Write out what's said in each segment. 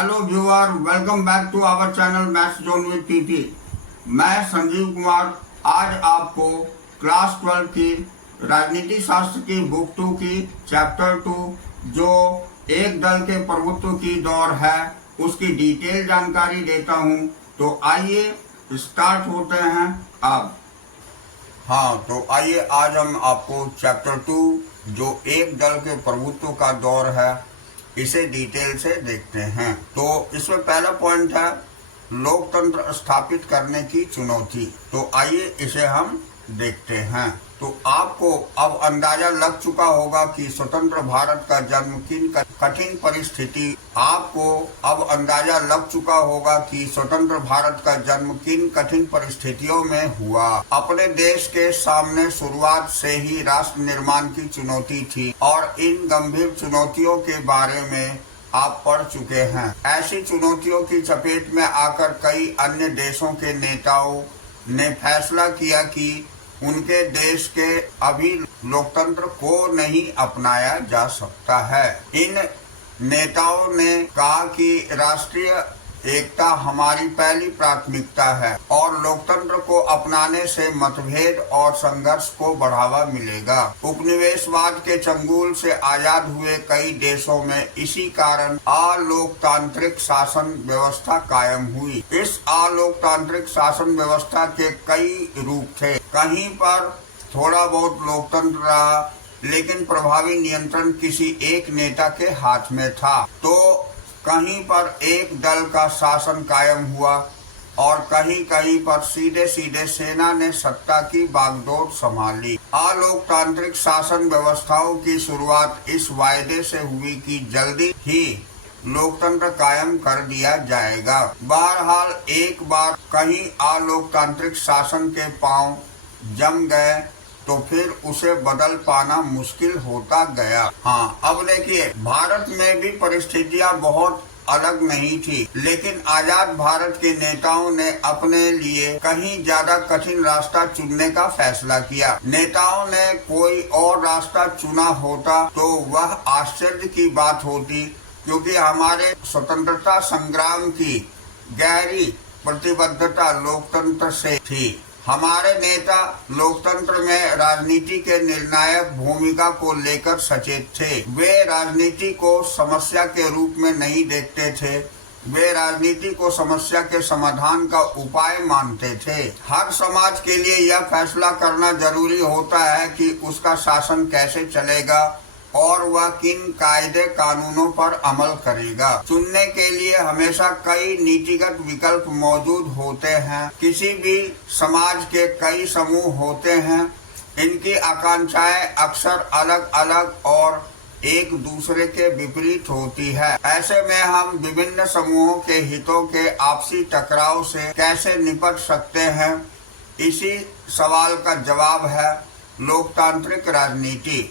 Hello viewer, welcome back to our channel maths zone with PP. मैं संजीव कुमार आज आपको class 12 की राजनीति शास्त्र की बुक 2 की चैप्टर 2 जो एक दल के प्रभुत्व की दौर है उसकी डिटेल जानकारी देता हूं। तो आइए स्टार्ट होते हैं अब। तो आइए आज हम आपको चैप्टर 2 जो एक दल के प्रभुत्व का दौर है इसे डिटेल से देखते हैं। तो इसमें पहला पॉइंट है लोकतंत्र स्थापित करने की चुनौती। तो आइए इसे हम देखते हैं। तो आपको अब अंदाजा लग चुका होगा कि स्वतंत्र भारत का जन्म किन कठिन परिस्थिति आपको अब अंदाजा लग चुका होगा कि स्वतंत्र भारत का जन्म किन कठिन परिस्थितियों में हुआ। अपने देश के सामने शुरुआत से ही राष्ट्र निर्माण की चुनौती थी और इन गंभीर चुनौतियों के बारे में आप पढ़ चुके हैं। ऐसी चुनौतियों की चपेट में आकर कई अन्य देशों के नेताओं ने फैसला किया कि उनके देश के अभी लोकतंत्र को नहीं अपनाया जा सकता है। इन नेताओं ने कहा कि राष्ट्रीय एकता हमारी पहली प्राथमिकता है और लोकतंत्र को अपनाने से मतभेद और संघर्ष को बढ़ावा मिलेगा। उपनिवेशवाद के चंगुल से आजाद हुए कई देशों में इसी कारण अलोकतांत्रिक शासन व्यवस्था कायम हुई। इस अलोकतांत्रिक शासन व्यवस्था के कई रूप थे। कहीं पर थोड़ा बहुत लोकतंत्र रहा लेकिन प्रभावी नियंत्रण किसी एक नेता के हाथ में था। तो कहीं पर एक दल का शासन कायम हुआ और कहीं कहीं पर सीधे सीधे सेना ने सत्ता की बागडोर संभाली। अलोकतांत्रिक शासन व्यवस्थाओं की शुरुआत इस वायदे से हुई कि जल्दी ही लोकतंत्र कायम कर दिया जाएगा। बहरहाल एक बार कहीं अलोकतांत्रिक शासन के पांव जम गए तो फिर उसे बदल पाना मुश्किल होता गया। अब देखिए भारत में भी परिस्थितियां बहुत अलग नहीं थी, लेकिन आजाद भारत के नेताओं ने अपने लिए कहीं ज्यादा कठिन रास्ता चुनने का फैसला किया। नेताओं ने कोई और रास्ता चुना होता तो वह आश्चर्य की बात होती, क्योंकि हमारे स्वतंत्रता संग्राम की गहरी प्रतिबद्धता लोकतंत्र से थी। हमारे नेता लोकतंत्र में राजनीति के निर्णायक भूमिका को लेकर सचेत थे। वे राजनीति को समस्या के रूप में नहीं देखते थे, वे राजनीति को समस्या के समाधान का उपाय मानते थे। हर समाज के लिए यह फैसला करना जरूरी होता है कि उसका शासन कैसे चलेगा और वह किन कायदे कानूनों पर अमल करेगा। चुनने के लिए हमेशा कई नीतिगत विकल्प मौजूद होते हैं। किसी भी समाज के कई समूह होते हैं, इनकी आकांक्षाएं अक्सर अलग अलग और एक दूसरे के विपरीत होती है। ऐसे में हम विभिन्न समूहों के हितों के आपसी टकराव से कैसे निपट सकते हैं, इसी सवाल का जवाब है लोकतांत्रिक राजनीति।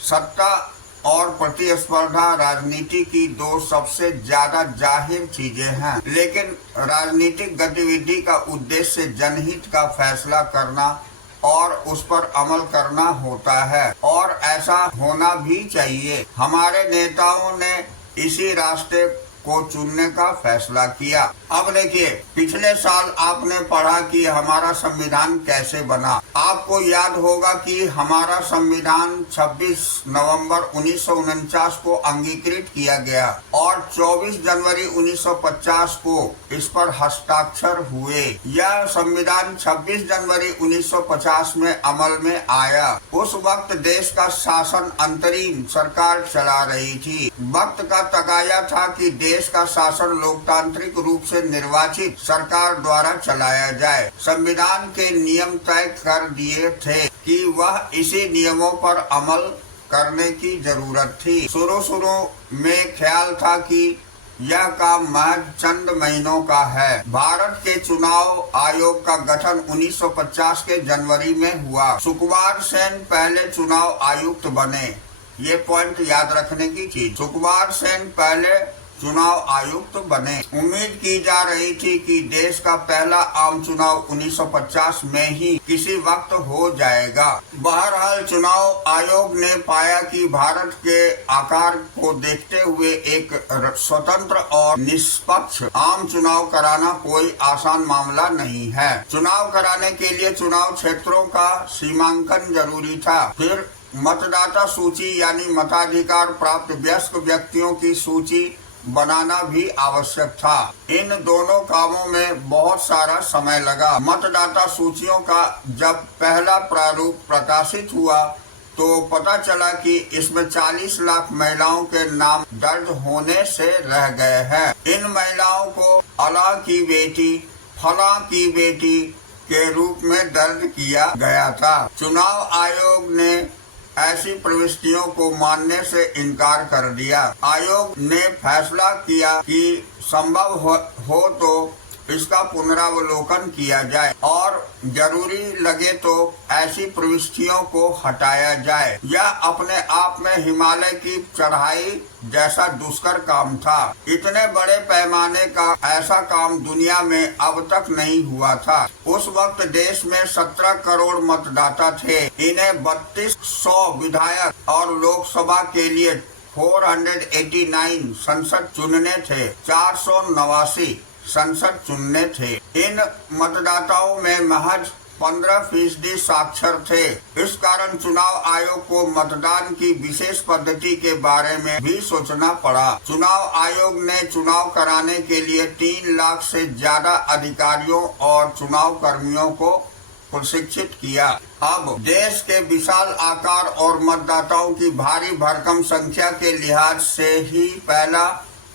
सत्ता और प्रतिस्पर्धा राजनीति की दो सबसे ज्यादा जाहिर चीजें हैं, लेकिन राजनीतिक गतिविधि का उद्देश्य जनहित का फैसला करना और उस पर अमल करना होता है और ऐसा होना भी चाहिए। हमारे नेताओं ने इसी रास्ते को चुनने का फैसला किया। अब देखिए पिछले साल आपने पढ़ा कि हमारा संविधान कैसे बना। आपको याद होगा कि हमारा संविधान 26 नवंबर 1949 को अंगीकृत किया गया और 24 जनवरी 1950 को इस पर हस्ताक्षर हुए। यह संविधान 26 जनवरी 1950 में अमल में आया। उस वक्त देश का शासन अंतरिम सरकार चला रही थी। वक्त का तकाजा था कि देश का शासन लोकतांत्रिक रूप से निर्वाचित सरकार द्वारा चलाया जाए। संविधान के नियम तय कर दिए थे कि वह इसी नियमों पर अमल करने की जरूरत थी। शुरू में ख्याल था कि यह काम महज चंद महीनों का है। भारत के चुनाव आयोग का गठन 1950 के जनवरी में हुआ। सुकुमार सेन पहले चुनाव आयुक्त बने। ये पॉइंट याद रखने की चीज। सुकुमार सेन पहले चुनाव आयुक्त बने। उम्मीद की जा रही थी कि देश का पहला आम चुनाव 1950 में ही किसी वक्त हो जाएगा। बहरहाल चुनाव आयोग ने पाया कि भारत के आकार को देखते हुए एक स्वतंत्र और निष्पक्ष आम चुनाव कराना कोई आसान मामला नहीं है। चुनाव कराने के लिए चुनाव क्षेत्रों का सीमांकन जरूरी था। फिर मतदाता सूची यानी मताधिकार प्राप्त वयस्क व्यक्तियों की सूची बनाना भी आवश्यक था। इन दोनों कामों में बहुत सारा समय लगा। मतदाता सूचियों का जब पहला प्रारूप प्रकाशित हुआ तो पता चला कि इसमें 40 लाख महिलाओं के नाम दर्ज होने से रह गए हैं। इन महिलाओं को अला की बेटी, फला की बेटी के रूप में दर्ज किया गया था। चुनाव आयोग ने ऐसी प्रविष्टियों को मानने से इनकार कर दिया। आयोग ने फैसला किया कि संभव हो तो इसका पुनरावलोकन किया जाए और जरूरी लगे तो ऐसी प्रविष्टियों को हटाया जाए। यह अपने आप में हिमालय की चढ़ाई जैसा दुष्कर काम था। इतने बड़े पैमाने का ऐसा काम दुनिया में अब तक नहीं हुआ था। उस वक्त देश में 17 करोड़ मतदाता थे। इन्हें 3200 विधायक और लोकसभा के लिए 489 संसद चुनने थे, 489 संसद चुनने थे। इन मतदाताओं में महज 15% साक्षर थे। इस कारण चुनाव आयोग को मतदान की विशेष पद्धति के बारे में भी सोचना पड़ा। चुनाव आयोग ने चुनाव कराने के लिए 3 लाख से ज्यादा अधिकारियों और चुनाव कर्मियों को प्रशिक्षित किया। अब देश के विशाल आकार और मतदाताओं की भारी भरकम संख्या के लिहाज से ही पहला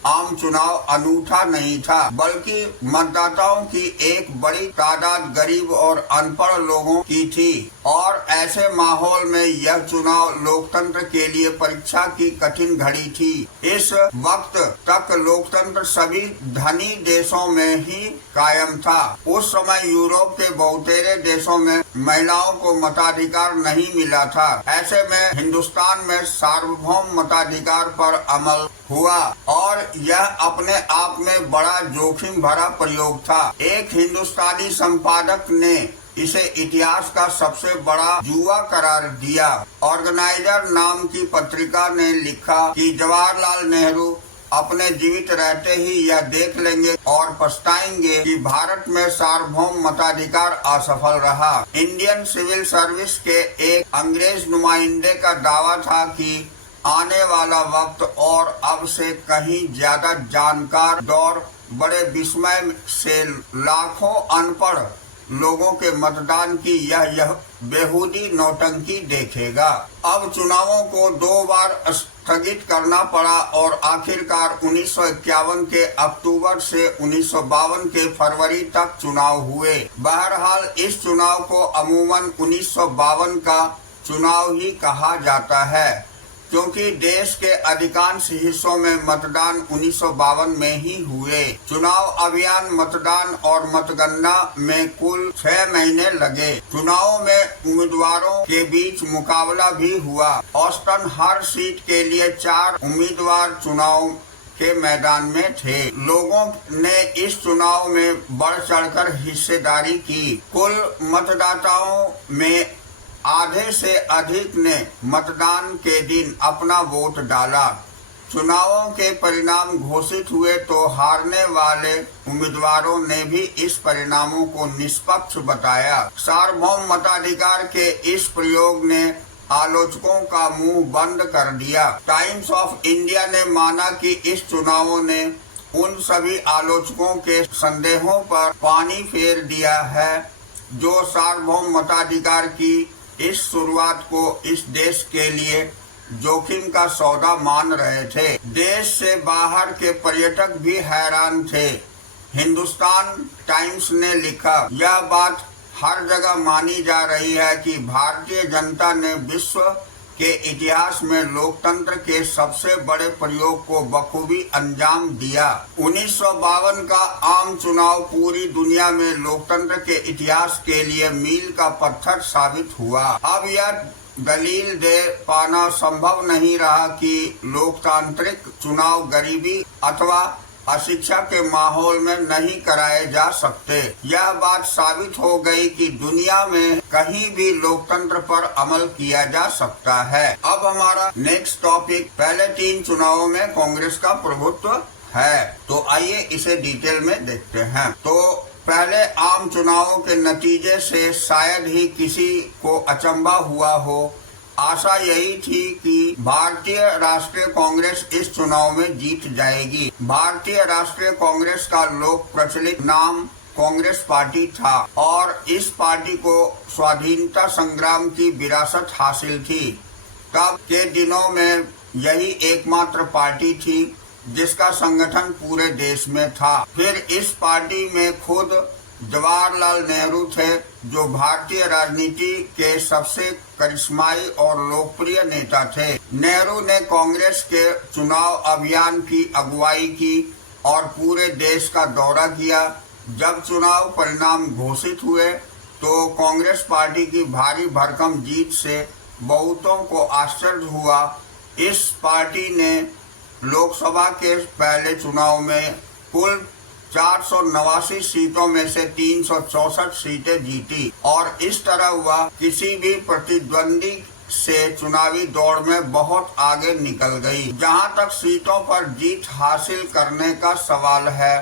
आम चुनाव अनूठा नहीं था, बल्कि मतदाताओं की एक बड़ी तादाद गरीब और अनपढ़ लोगों की थी और ऐसे माहौल में यह चुनाव लोकतंत्र के लिए परीक्षा की कठिन घड़ी थी। इस वक्त तक लोकतंत्र सभी धनी देशों में ही कायम था। उस समय यूरोप के बहुतेरे देशों में महिलाओं को मताधिकार नहीं मिला था। ऐसे में हिंदुस्तान में सार्वभौम मताधिकार पर अमल हुआ और यह अपने आप में बड़ा जोखिम भरा प्रयोग था। एक हिंदुस्तानी संपादक ने इसे इतिहास का सबसे बड़ा जुआ करार दिया। ऑर्गेनाइजर नाम की पत्रिका ने लिखा कि जवाहरलाल नेहरू अपने जीवित रहते ही यह देख लेंगे और पछताएंगे कि भारत में सार्वभौम मताधिकार असफल रहा। इंडियन सिविल सर्विस के एक अंग्रेज नुमाइंदे का दावा था कि आने वाला वक्त और अब से कहीं ज्यादा जानकार दौर बड़े विस्मय से लाखों अनपढ़ लोगों के मतदान की यह बेहूदी नौटंकी देखेगा। अब चुनावों को 2 बार स्थगित करना पड़ा और आखिरकार 1951 के अक्टूबर से 1952 के फरवरी तक चुनाव हुए। बहरहाल इस चुनाव को अमूमन 1952 का चुनाव ही कहा जाता है, क्योंकि देश के अधिकांश हिस्सों में मतदान 1952 में ही हुए। चुनाव अभियान, मतदान और मतगणना में कुल 6 महीने लगे। चुनावों में उम्मीदवारों के बीच मुकाबला भी हुआ। औसतन हर सीट के लिए 4 उम्मीदवार चुनाव के मैदान में थे। लोगों ने इस चुनाव में बढ़ चढ़कर हिस्सेदारी की। कुल मतदाताओं में आधे से अधिक ने मतदान के दिन अपना वोट डाला। चुनावों के परिणाम घोषित हुए तो हारने वाले उम्मीदवारों ने भी इस परिणामों को निष्पक्ष बताया। सार्वभौम मताधिकार के इस प्रयोग ने आलोचकों का मुंह बंद कर दिया। टाइम्स ऑफ इंडिया ने माना कि इस चुनावों ने उन सभी आलोचकों के संदेहों पर पानी फेर दिया है जो सार्वभौम मताधिकार की इस शुरुआत को इस देश के लिए जोखिम का सौदा मान रहे थे। देश से बाहर के पर्यटक भी हैरान थे। हिंदुस्तान टाइम्स ने लिखा, यह बात हर जगह मानी जा रही है कि भारतीय जनता ने विश्व के इतिहास में लोकतंत्र के सबसे बड़े प्रयोग को बखूबी अंजाम दिया। 1952 का आम चुनाव पूरी दुनिया में लोकतंत्र के इतिहास के लिए मील का पत्थर साबित हुआ। अब यह दलील दे पाना संभव नहीं रहा कि लोकतांत्रिक चुनाव गरीबी अथवा अशिक्षा के माहौल में नहीं कराए जा सकते। यह बात साबित हो गई कि दुनिया में कहीं भी लोकतंत्र पर अमल किया जा सकता है। अब हमारा नेक्स्ट टॉपिक, पहले 3 चुनावों में कांग्रेस का प्रभुत्व है। तो आइए इसे डिटेल में देखते हैं। तो पहले आम चुनावों के नतीजे से शायद ही किसी को अचंभा हुआ हो। आशा यही थी कि भारतीय राष्ट्रीय कांग्रेस इस चुनाव में जीत जाएगी। भारतीय राष्ट्रीय कांग्रेस का लोक प्रचलित नाम कांग्रेस पार्टी था और इस पार्टी को स्वाधीनता संग्राम की विरासत हासिल थी। तब के दिनों में यही एकमात्र पार्टी थी जिसका संगठन पूरे देश में था। फिर इस पार्टी में खुद जवाहरलाल नेहरू थे, जो भारतीय राजनीति के सबसे करिश्माई और लोकप्रिय नेता थे। नेहरू ने कांग्रेस के चुनाव अभियान की अगुवाई की और पूरे देश का दौरा किया। जब चुनाव परिणाम घोषित हुए तो कांग्रेस पार्टी की भारी भरकम जीत से बहुतों को आश्चर्य हुआ। इस पार्टी ने लोकसभा के पहले चुनाव में कुल 489 सीटों में से 364 सीटें जीती और इस तरह हुआ किसी भी प्रतिद्वंदी से चुनावी दौड़ में बहुत आगे निकल गई। जहां तक सीटों पर जीत हासिल करने का सवाल है,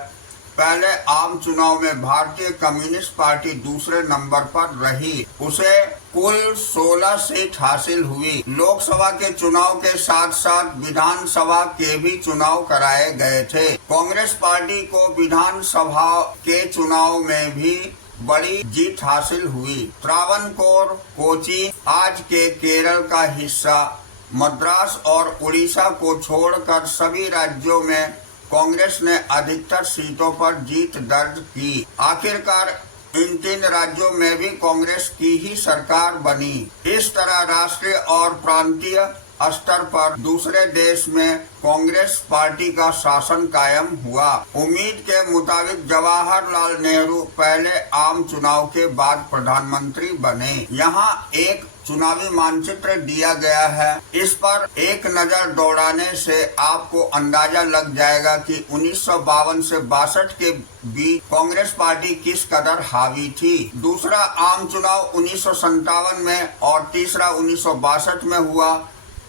पहले आम चुनाव में भारतीय कम्युनिस्ट पार्टी दूसरे नंबर पर रही। उसे कुल 16 सीट हासिल हुई। लोकसभा के चुनाव के साथ साथ विधानसभा के भी चुनाव कराए गए थे। कांग्रेस पार्टी को विधानसभा के चुनाव में भी बड़ी जीत हासिल हुई। त्रावणकोर, कोचीन, आज के केरल का हिस्सा, मद्रास और उड़ीसा को छोड़कर सभी राज्यों में कांग्रेस ने अधिकतर सीटों पर जीत दर्ज की। आखिरकार इन 3 राज्यों में भी कांग्रेस की ही सरकार बनी। इस तरह राष्ट्रीय और प्रांतीय स्तर पर दूसरे देश में कांग्रेस पार्टी का शासन कायम हुआ। उम्मीद के मुताबिक जवाहरलाल नेहरू पहले आम चुनाव के बाद प्रधानमंत्री बने। यहाँ एक चुनावी मानचित्र दिया गया है। इस पर एक नजर दौड़ाने से आपको अंदाजा लग जाएगा कि 1952 से 62 के बीच कांग्रेस पार्टी किस कदर हावी थी। दूसरा आम चुनाव 1957 में और तीसरा 1962 में हुआ।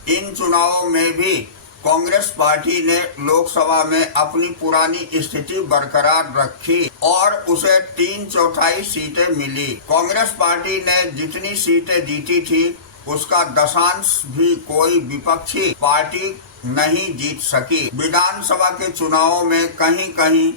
इन चुनावों में भी कांग्रेस पार्टी ने लोकसभा में अपनी पुरानी स्थिति बरकरार रखी और उसे 3/4 सीटें मिली। कांग्रेस पार्टी ने जितनी सीटें जीती थी उसका दशांश भी कोई विपक्षी पार्टी नहीं जीत सकी। विधानसभा के चुनावों में कहीं कहीं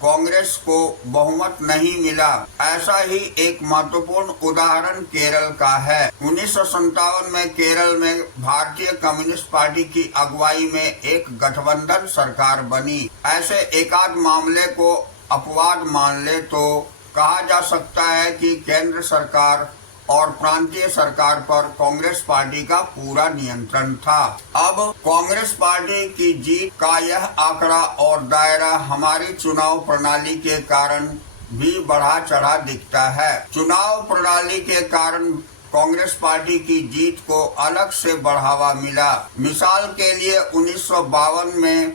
कांग्रेस को बहुमत नहीं मिला। ऐसा ही एक महत्वपूर्ण उदाहरण केरल का है। 1957 में केरल में भारतीय कम्युनिस्ट पार्टी की अगुवाई में एक गठबंधन सरकार बनी। ऐसे एकाध मामले को अपवाद मान ले तो कहा जा सकता है कि केंद्र सरकार और प्रांतीय सरकार पर कांग्रेस पार्टी का पूरा नियंत्रण था। अब कांग्रेस पार्टी की जीत का यह आंकड़ा और दायरा हमारी चुनाव प्रणाली के कारण भी बढ़ा चढ़ा दिखता है। चुनाव प्रणाली के कारण कांग्रेस पार्टी की जीत को अलग से बढ़ावा मिला। मिसाल के लिए 1952 में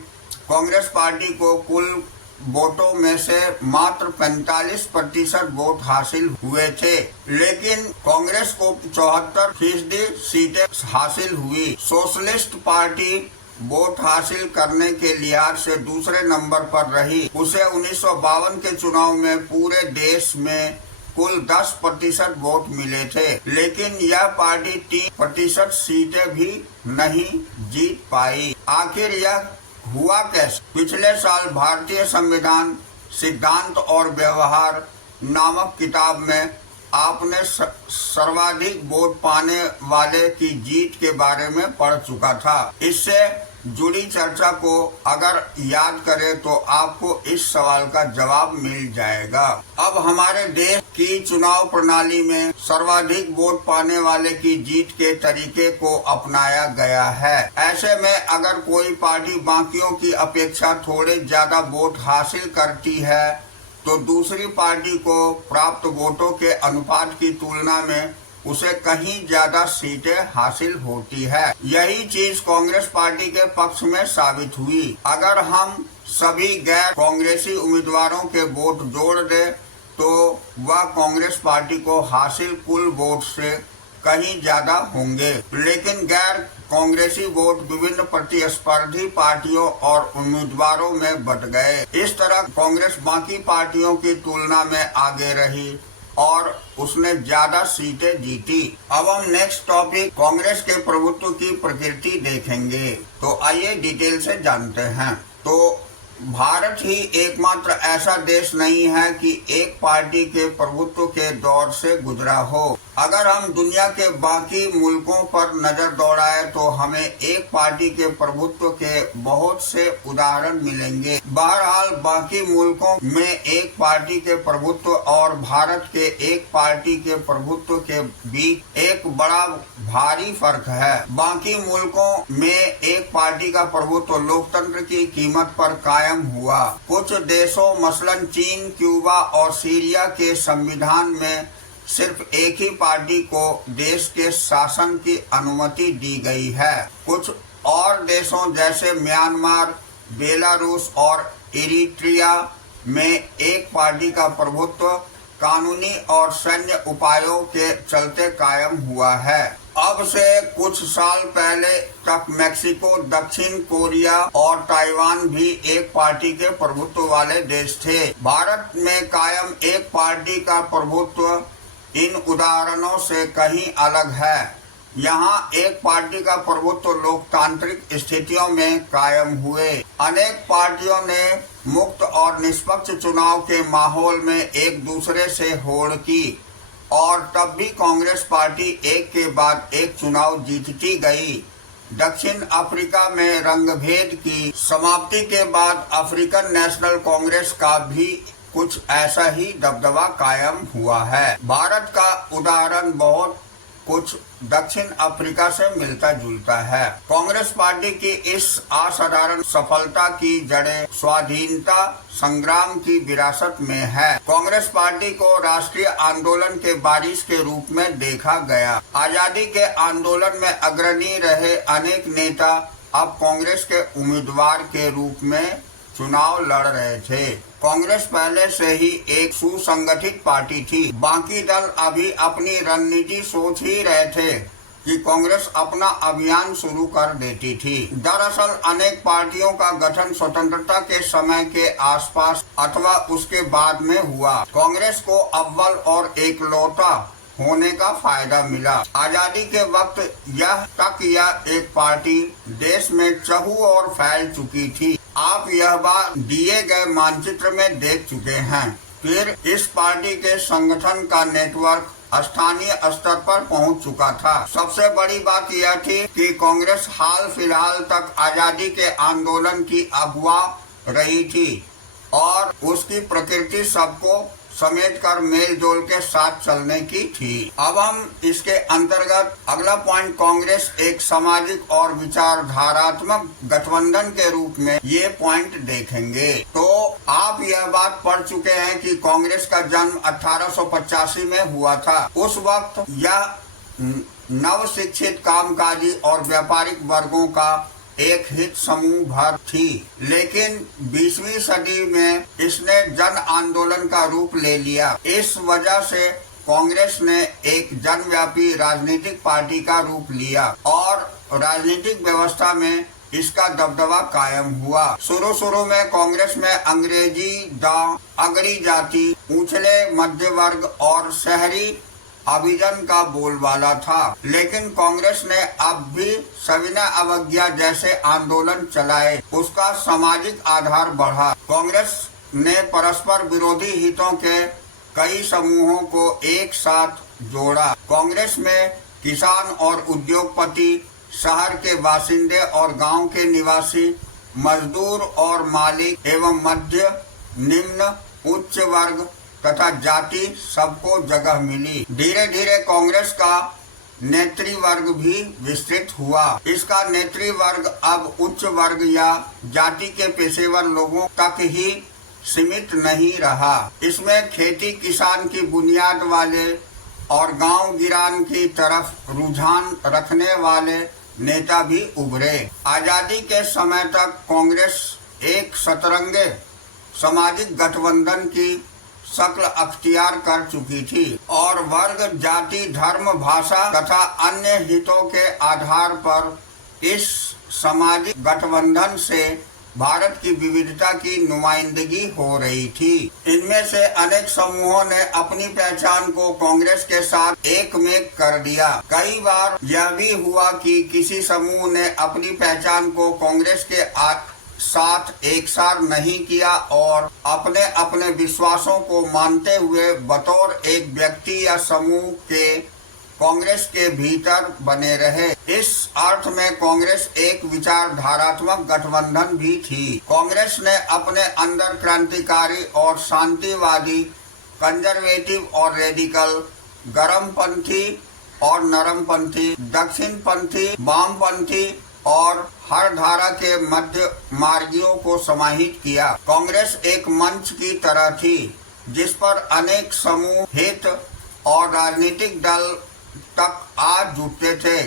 कांग्रेस पार्टी को कुल वोटों में से मात्र 45% वोट हासिल हुए थे, लेकिन कांग्रेस को 74% सीटें हासिल हुई। सोशलिस्ट पार्टी वोट हासिल करने के लिहाज से दूसरे नंबर पर रही। उसे 1952 के चुनाव में पूरे देश में कुल 10% वोट मिले थे, लेकिन यह पार्टी 3% सीटें भी नहीं जीत पाई। आखिर यह हुआ कैसे? पिछले साल भारतीय संविधान सिद्धांत और व्यवहार नामक किताब में आपने सर्वाधिक वोट पाने वाले की जीत के बारे में पढ़ चुका था। इससे जुड़ी चर्चा को अगर याद करें तो आपको इस सवाल का जवाब मिल जाएगा। अब हमारे देश की चुनाव प्रणाली में सर्वाधिक वोट पाने वाले की जीत के तरीके को अपनाया गया है। ऐसे में अगर कोई पार्टी बाकियों की अपेक्षा थोड़े ज्यादा वोट हासिल करती है तो दूसरी पार्टी को प्राप्त वोटों के अनुपात की तुलना में उसे कहीं ज्यादा सीटें हासिल होती है। यही चीज कांग्रेस पार्टी के पक्ष में साबित हुई। अगर हम सभी गैर कांग्रेसी उम्मीदवारों के वोट जोड़ दें तो वह कांग्रेस पार्टी को हासिल कुल वोट से कहीं ज्यादा होंगे, लेकिन गैर कांग्रेसी वोट विभिन्न प्रतिस्पर्धी पार्टियों और उम्मीदवारों में बंट गए। इस तरह कांग्रेस बाकी पार्टियों की तुलना में आगे रही और उसने ज्यादा सीटें जीती। अब हम नेक्स्ट टॉपिक कांग्रेस के प्रभुत्व की प्रकृति देखेंगे। तो आइए डिटेल से जानते हैं। तो भारत ही एकमात्र ऐसा देश नहीं है कि एक पार्टी के प्रभुत्व के दौर से गुजरा हो। अगर हम दुनिया के बाकी मुल्कों पर नजर दौड़ाए तो हमें एक पार्टी के प्रभुत्व के बहुत से उदाहरण मिलेंगे। बहरहाल बाकी मुल्कों में एक पार्टी के प्रभुत्व और भारत के एक पार्टी के प्रभुत्व के बीच एक बड़ा भारी फर्क है। बाकी मुल्कों में एक पार्टी का प्रभुत्व लोकतंत्र की कीमत पर कायम हुआ। कुछ देशों मसलन चीन, क्यूबा और सीरिया के संविधान में सिर्फ एक ही पार्टी को देश के शासन की अनुमति दी गई है। कुछ और देशों जैसे म्यांमार, बेलारूस और इरिट्रिया में एक पार्टी का प्रभुत्व कानूनी और सैन्य उपायों के चलते कायम हुआ है। अब से कुछ साल पहले तक मैक्सिको, दक्षिण कोरिया और ताइवान भी एक पार्टी के प्रभुत्व वाले देश थे। भारत में कायम एक पार्टी का प्रभुत्व इन उदाहरणों से कहीं अलग है। यहाँ एक पार्टी का प्रभुत्व लोकतांत्रिक स्थितियों में कायम हुए। अनेक पार्टियों ने मुक्त और निष्पक्ष चुनाव के माहौल में एक दूसरे से होड़ की और तब भी कांग्रेस पार्टी एक के बाद एक चुनाव जीतती गई। दक्षिण अफ्रीका में रंगभेद की समाप्ति के बाद अफ्रीकन नेशनल कांग्रेस का भी कुछ ऐसा ही दबदबा कायम हुआ है। भारत का उदाहरण बहुत कुछ दक्षिण अफ्रीका से मिलता जुलता है। कांग्रेस पार्टी की इस असाधारण सफलता की जड़ें स्वाधीनता संग्राम की विरासत में है। कांग्रेस पार्टी को राष्ट्रीय आंदोलन के बारिश के रूप में देखा गया। आजादी के आंदोलन में अग्रणी रहे अनेक नेता अब कांग्रेस के उम्मीदवार के रूप में चुनाव लड़ रहे थे। कांग्रेस पहले से ही एक सुसंगठित पार्टी थी। बाकी दल अभी अपनी रणनीति सोच ही रहे थे कि कांग्रेस अपना अभियान शुरू कर देती थी। दरअसल अनेक पार्टियों का गठन स्वतंत्रता के समय के आसपास अथवा उसके बाद में हुआ। कांग्रेस को अव्वल और एकलौता होने का फायदा मिला। आजादी के वक्त यह एक पार्टी देश में चहु और फैल चुकी थी। आप यह बात दिए गए मानचित्र में देख चुके हैं। फिर इस पार्टी के संगठन का नेटवर्क स्थानीय स्तर पर पहुंच चुका था। सबसे बड़ी बात यह थी कि कांग्रेस हाल फिलहाल तक आजादी के आंदोलन की अगुवा रही थी और उसकी प्रकृति सबको समेटकर मेल जोल के साथ चलने की थी। अब हम इसके अंतर्गत अगला पॉइंट कांग्रेस एक सामाजिक और विचारधारात्मक गठबंधन के रूप में ये पॉइंट देखेंगे। तो आप यह बात पढ़ चुके हैं कि कांग्रेस का जन्म 1885 में हुआ था। उस वक्त यह नव शिक्षित कामकाजी और व्यापारिक वर्गों का एक हित समूह भर थी, लेकिन 20वीं सदी में इसने जन आंदोलन का रूप ले लिया। इस वजह से कांग्रेस ने एक जनव्यापी राजनीतिक पार्टी का रूप लिया और राजनीतिक व्यवस्था में इसका दबदबा कायम हुआ। शुरू में कांग्रेस में अंग्रेजी, दांव, अगड़ी जाति, उछले मध्य वर्ग और शहरी अभिजन का बोलबाला था, लेकिन कांग्रेस ने अब भी सविनय अवज्ञा जैसे आंदोलन चलाए। उसका सामाजिक आधार बढ़ा। कांग्रेस ने परस्पर विरोधी हितों के कई समूहों को एक साथ जोड़ा। कांग्रेस में किसान और उद्योगपति, शहर के बासिंदे और गांव के निवासी, मजदूर और मालिक एवं मध्य, निम्न, उच्च वर्ग तथा जाति सबको जगह मिली। धीरे धीरे कांग्रेस का नेतृवर्ग भी विस्तृत हुआ। इसका नेतृवर्ग अब उच्च वर्ग या जाति के पेशेवर लोगों तक ही सीमित नहीं रहा। इसमें खेती किसान की बुनियाद वाले और गांव गिरान की तरफ रुझान रखने वाले नेता भी उभरे। आजादी के समय तक कांग्रेस एक सतरंगे सामाजिक गठबंधन की शक्ल अख्तियार कर चुकी थी और वर्ग, जाति, धर्म, भाषा तथा अन्य हितों के आधार पर इस सामाजिक गठबंधन से भारत की विविधता की नुमाइंदगी हो रही थी। इनमें से अनेक समूहों ने अपनी पहचान को कांग्रेस के साथ एकमेक कर दिया। कई बार यह भी हुआ कि किसी समूह ने अपनी पहचान को कांग्रेस के साथ एकसार नहीं किया और अपने अपने विश्वासों को मानते हुए बतौर एक व्यक्ति या समूह के कांग्रेस के भीतर बने रहे। इस अर्थ में कांग्रेस एक विचारधारात्मक गठबंधन भी थी। कांग्रेस ने अपने अंदर क्रांतिकारी और शांतिवादी, कंजर्वेटिव और रेडिकल, गर्मपंथी और नरमपंथी, दक्षिणपंथी, वामपंथी और हर धारा के मध्य मार्गियों को समाहित किया। कांग्रेस एक मंच की तरह थी जिस पर अनेक समूह, हित और राजनीतिक दल तक आ जुटते थे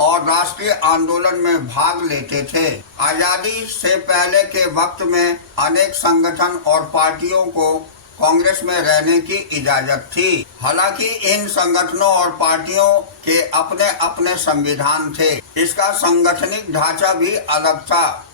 और राष्ट्रीय आंदोलन में भाग लेते थे। आजादी से पहले के वक्त में अनेक संगठन और पार्टियों को कांग्रेस में रहने की इजाजत थी। हालांकि इन संगठनों और पार्टियों के अपने अपने संविधान थे। इसका सांगठनिक ढांचा भी अलग था।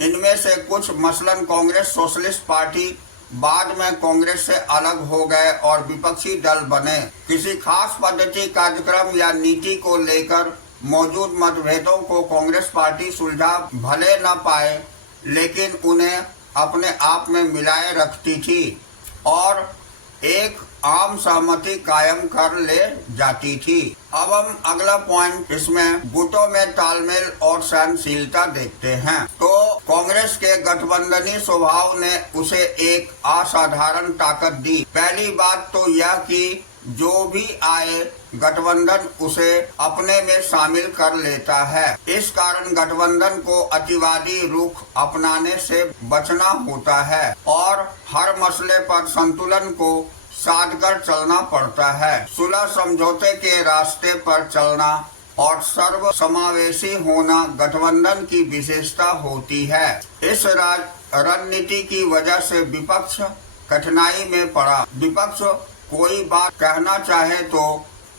इनमें से कुछ, मसलन कांग्रेस सोशलिस्ट पार्टी, बाद में कांग्रेस से अलग हो गए और विपक्षी दल बने। किसी खास पद्धति, कार्यक्रम या नीति को लेकर मौजूद मतभेदों को कांग्रेस पार्टी सुलझा भले न पाए, लेकिन उन्हें अपने आप में मिलाए रखती थी और एक आम सहमति कायम कर ले जाती थी। अब हम अगला पॉइंट इसमें गुटों में तालमेल और सहनशीलता देखते हैं। तो कांग्रेस के गठबंधनी स्वभाव ने उसे एक असाधारण ताकत दी। पहली बात तो यह कि जो भी आए गठबंधन उसे अपने में शामिल कर लेता है। इस कारण गठबंधन को अतिवादी रुख अपनाने से बचना होता है और हर मसले पर संतुलन को साधकर चलना पड़ता है। सुलह समझौते के रास्ते पर चलना और सर्व समावेशी होना गठबंधन की विशेषता होती है। इस रणनीति की वजह से विपक्ष कठिनाई में पड़ा। विपक्ष कोई बात कहना चाहे तो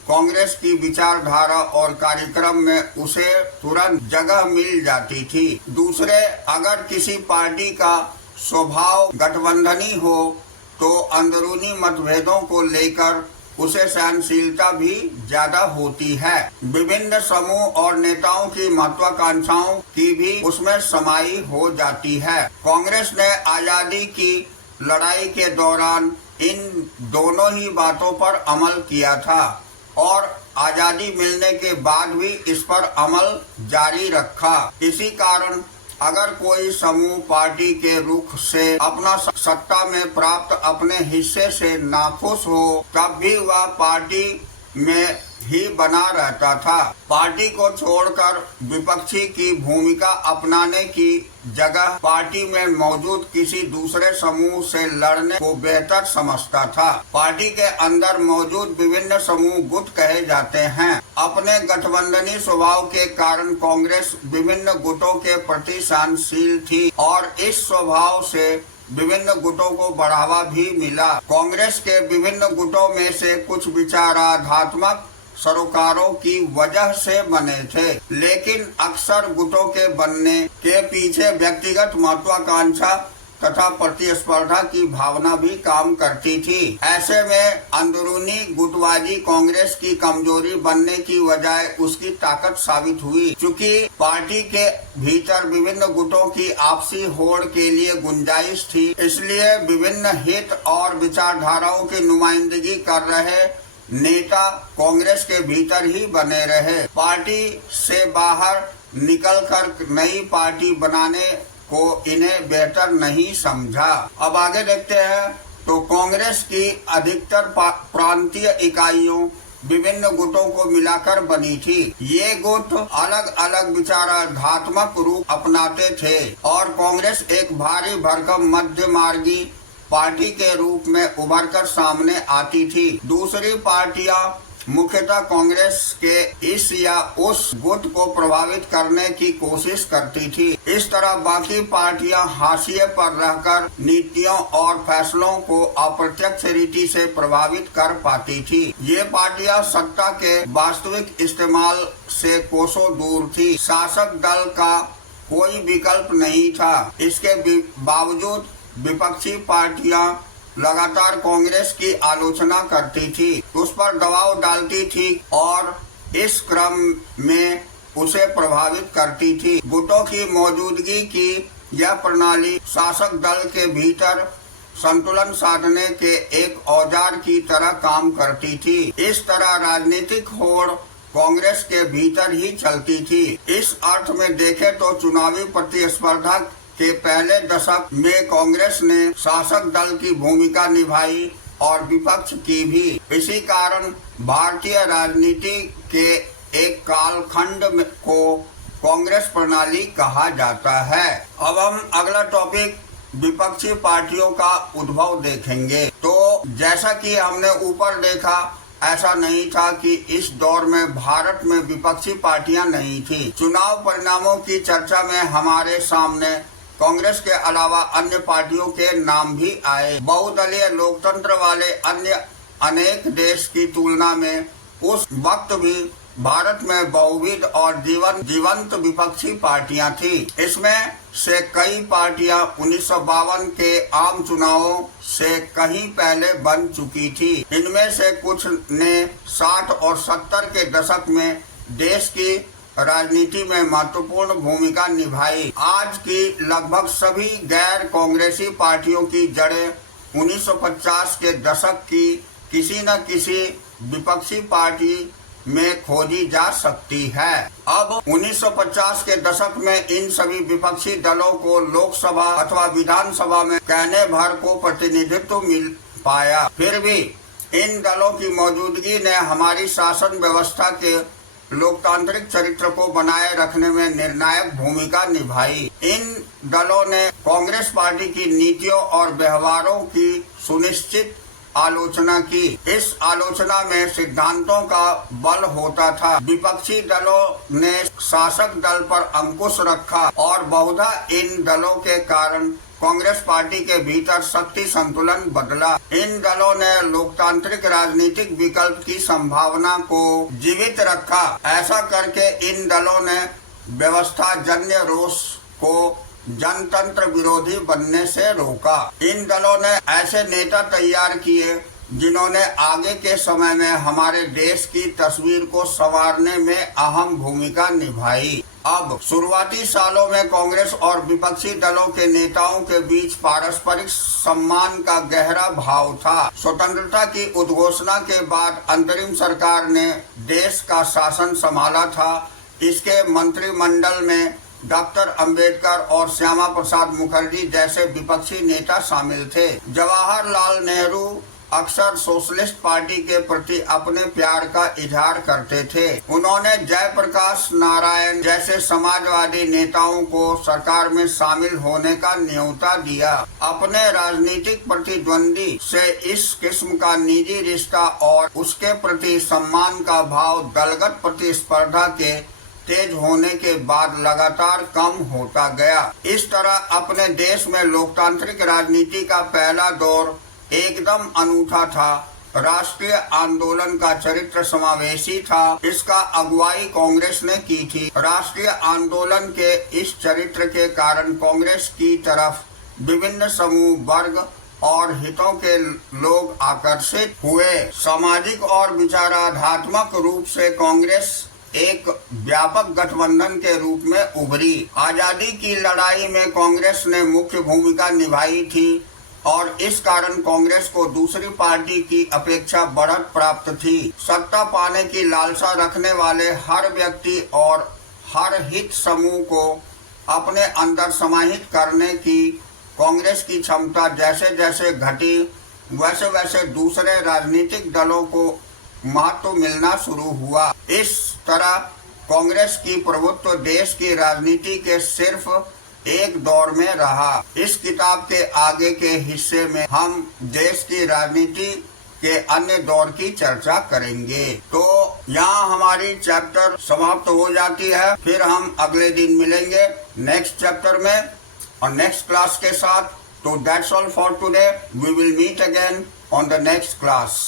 कांग्रेस की विचारधारा और कार्यक्रम में उसे तुरंत जगह मिल जाती थी। दूसरे, अगर किसी पार्टी का स्वभाव गठबंधनी हो तो अंदरूनी मतभेदों को लेकर उसे सहनशीलता भी ज्यादा होती है। विभिन्न समूह और नेताओं की महत्वाकांक्षाओं की भी उसमें समाई हो जाती है। कांग्रेस ने आजादी की लड़ाई के दौरान इन दोनों ही बातों पर अमल किया था और आजादी मिलने के बाद भी इस पर अमल जारी रखा। इसी कारण अगर कोई समूह पार्टी के रुख से अपना सत्ता में प्राप्त अपने हिस्से से नाखुश हो, तब भी वह पार्टी में ही बना रहता था। पार्टी को छोड़कर विपक्षी की भूमिका अपनाने की जगह पार्टी में मौजूद किसी दूसरे समूह से लड़ने को बेहतर समझता था। पार्टी के अंदर मौजूद विभिन्न समूह गुट कहे जाते हैं। अपने गठबंधनी स्वभाव के कारण कांग्रेस विभिन्न गुटों के प्रति सहनशील थी और इस स्वभाव से विभिन्न गुटों को बढ़ावा भी मिला। कांग्रेस के विभिन्न गुटों में से कुछ विचारात्मक सरोकारों की वजह से बने थे, लेकिन अक्सर गुटों के बनने के पीछे व्यक्तिगत महत्वाकांक्षा तथा प्रतिस्पर्धा की भावना भी काम करती थी। ऐसे में अंदरूनी गुटबाजी कांग्रेस की कमजोरी बनने की बजाय उसकी ताकत साबित हुई। चूंकि पार्टी के भीतर विभिन्न गुटों की आपसी होड़ के लिए गुंजाइश थी, इसलिए विभिन्न हित और विचारधाराओं की नुमाइंदगी कर रहे नेता कांग्रेस के भीतर ही बने रहे। पार्टी से बाहर निकलकर नई पार्टी बनाने को इन्हें बेहतर नहीं समझा। अब आगे देखते हैं। तो कांग्रेस की अधिकतर प्रांतीय इकाइयों विभिन्न गुटों को मिलाकर बनी थी। ये गुट अलग अलग विचारात्मक रूप अपनाते थे और कांग्रेस एक भारी भरकम मध्य मार्गी पार्टी के रूप में उभरकर सामने आती थी। दूसरी पार्टियां मुख्यतः कांग्रेस के इस या उस गुट को प्रभावित करने की कोशिश करती थी। इस तरह बाकी पार्टियां हाशिए पर रहकर नीतियों और फैसलों को अप्रत्यक्ष रीति से प्रभावित कर पाती थी। ये पार्टियां सत्ता के वास्तविक इस्तेमाल से कोसों दूर थी। शासक दल का कोई विकल्प नहीं था। इसके बावजूद विपक्षी पार्टियां लगातार कांग्रेस की आलोचना करती थी, उस पर दबाव डालती थी और इस क्रम में उसे प्रभावित करती थी। गुटों की मौजूदगी की यह प्रणाली शासक दल के भीतर संतुलन साधने के एक औजार की तरह काम करती थी। इस तरह राजनीतिक होड़ कांग्रेस के भीतर ही चलती थी। इस अर्थ में देखें तो चुनावी प्रतिस्पर्धा के पहले दशक में कांग्रेस ने शासक दल की भूमिका निभाई और विपक्ष की भी। इसी कारण भारतीय राजनीति के एक कालखंड को कांग्रेस प्रणाली कहा जाता है। अब हम अगला टॉपिक विपक्षी पार्टियों का उद्भव देखेंगे। तो जैसा कि हमने ऊपर देखा, ऐसा नहीं था कि इस दौर में भारत में विपक्षी पार्टियां नहीं थी। चुनाव परिणामों की चर्चा में हमारे सामने कांग्रेस के अलावा अन्य पार्टियों के नाम भी आए। बहुदलीय लोकतंत्र वाले अन्य अनेक देश की तुलना में उस वक्त भी भारत में बहुविध और जीवंत विपक्षी पार्टियां थी। इसमें से कई पार्टियां 1952 के आम चुनावों से कहीं पहले बन चुकी थी। इनमें से कुछ ने 60 और 70 के दशक में देश की राजनीति में महत्वपूर्ण भूमिका निभाई। आज की लगभग सभी गैर कांग्रेसी पार्टियों की जड़ें 1950 के दशक की किसी न किसी विपक्षी पार्टी में खोजी जा सकती है। अब 1950 के दशक में इन सभी विपक्षी दलों को लोकसभा अथवा विधानसभा में कहने भर को प्रतिनिधित्व मिल पाया। फिर भी इन दलों की मौजूदगी ने हमारी शासन व्यवस्था के लोकतांत्रिक चरित्र को बनाए रखने में निर्णायक भूमिका निभाई। इन दलों ने कांग्रेस पार्टी की नीतियों और व्यवहारों की सुनिश्चित आलोचना की। इस आलोचना में सिद्धांतों का बल होता था। विपक्षी दलों ने शासक दल पर अंकुश रखा और बहुधा इन दलों के कारण कांग्रेस पार्टी के भीतर शक्ति संतुलन बदला। इन दलों ने लोकतांत्रिक राजनीतिक विकल्प की संभावना को जीवित रखा। ऐसा करके इन दलों ने व्यवस्था जन्य रोष को जनतंत्र विरोधी बनने से रोका। इन दलों ने ऐसे नेता तैयार किए जिन्होंने आगे के समय में हमारे देश की तस्वीर को संवारने में अहम भूमिका निभाई। अब शुरुआती सालों में कांग्रेस और विपक्षी दलों के नेताओं के बीच पारस्परिक सम्मान का गहरा भाव था। स्वतंत्रता की उद्घोषणा के बाद अंतरिम सरकार ने देश का शासन संभाला था। इसके मंत्रिमंडल में डॉक्टर अंबेडकर और श्यामा प्रसाद मुखर्जी जैसे विपक्षी नेता शामिल थे। जवाहरलाल नेहरू अक्सर सोशलिस्ट पार्टी के प्रति अपने प्यार का इजहार करते थे। उन्होंने जयप्रकाश नारायण जैसे समाजवादी नेताओं को सरकार में शामिल होने का न्योता दिया। अपने राजनीतिक प्रतिद्वंदी से इस किस्म का निजी रिश्ता और उसके प्रति सम्मान का भाव दलगत प्रतिस्पर्धा के तेज होने के बाद लगातार कम होता गया। इस तरह अपने देश में लोकतांत्रिक राजनीति का पहला दौर एकदम अनूठा था। राष्ट्रीय आंदोलन का चरित्र समावेशी था। इसका अगुवाई कांग्रेस ने की थी। राष्ट्रीय आंदोलन के इस चरित्र के कारण कांग्रेस की तरफ विभिन्न समूह, वर्ग और हितों के लोग आकर्षित हुए। सामाजिक और विचारात्मक रूप से कांग्रेस एक व्यापक गठबंधन के रूप में उभरी। आजादी की लड़ाई में कांग्रेस ने मुख्य भूमिका निभाई थी और इस कारण कांग्रेस को दूसरी पार्टी की अपेक्षा बढ़त प्राप्त थी। सत्ता पाने की लालसा रखने वाले हर व्यक्ति और हर हित समूह को अपने अंदर समाहित करने की कांग्रेस की क्षमता जैसे जैसे घटी, वैसे वैसे दूसरे राजनीतिक दलों को महत्व मिलना शुरू हुआ। इस तरह कांग्रेस की प्रभुत्व देश की राजनीति के सिर्फ एक दौर में रहा। इस किताब के आगे के हिस्से में हम देश की राजनीति के अन्य दौर की चर्चा करेंगे। तो यहाँ हमारी चैप्टर समाप्त हो जाती है। फिर हम अगले दिन मिलेंगे नेक्स्ट चैप्टर में और नेक्स्ट क्लास के साथ। तो that's all for today. We will meet again on the next class.